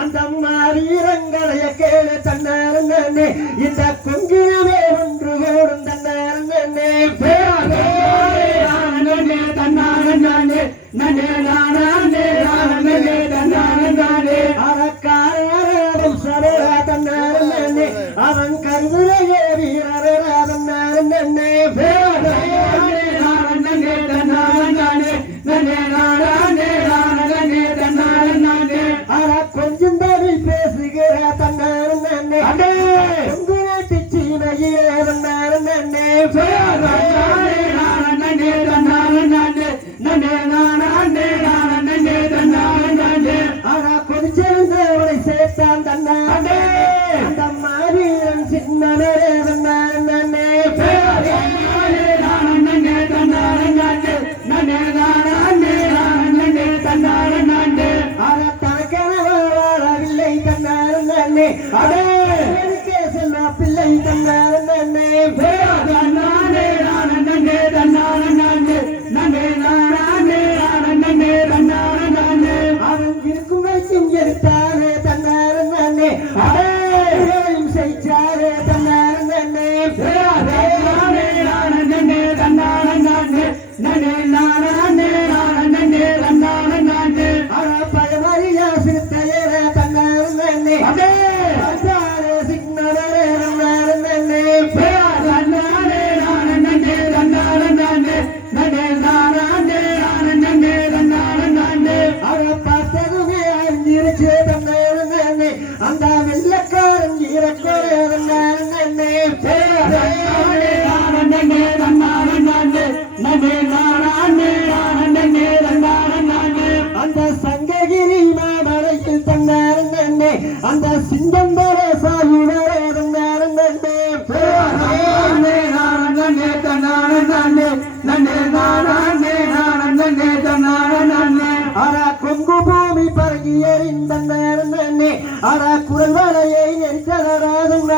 அந்த மாவீரங்களைய கேளு தன்னாரே இந்த குங்கிரமே ஒன்று கூடும் தன்னாரே அறக்காரும் சரா தன்னாரே அவன் கருதுரையே வீரராதன் கொஞ்சம் தவி பேசுகிற தன்னாரே உங்குநாட்டு சீனையே கொதிச்சிருந்தவளை சேர்த்தான் தன்னாரே அந்த மாவீரன் சின்னரே பிள்ளை அவன் இருக்கும் வயசும் எடுத்தாரே தன்னாரே செய்தாரே தன்னாரே பழமறியா சிறுத்தையரே தன்னாரே அந்த வெள்ளக்காரன் அந்த சங்ககிரி மாமலையில் தன்னாரே அந்த சிங்கம்பர சாயுவரே கொங்கு பூமி பரகி எறிந்தே அற குரல் வலையை நெரிசலராதும்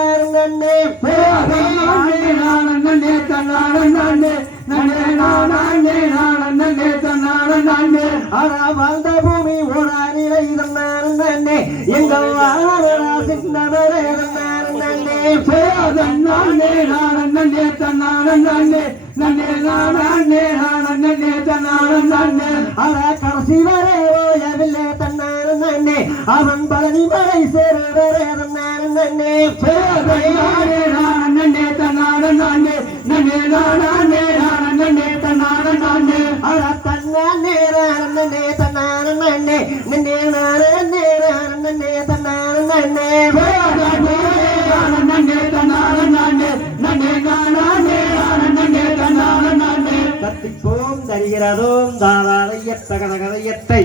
அற வாழ்ந்த பூமி ஒரு நிலை தன்னாரே எங்கள் சின்னவரே கடைசி வரை ஓயவில்லை தன்னாரே அவன் பழனி மலை சேருவரே கத்திப்போம் தருகிறதோம் தாராளையத்த கதகதையத்தை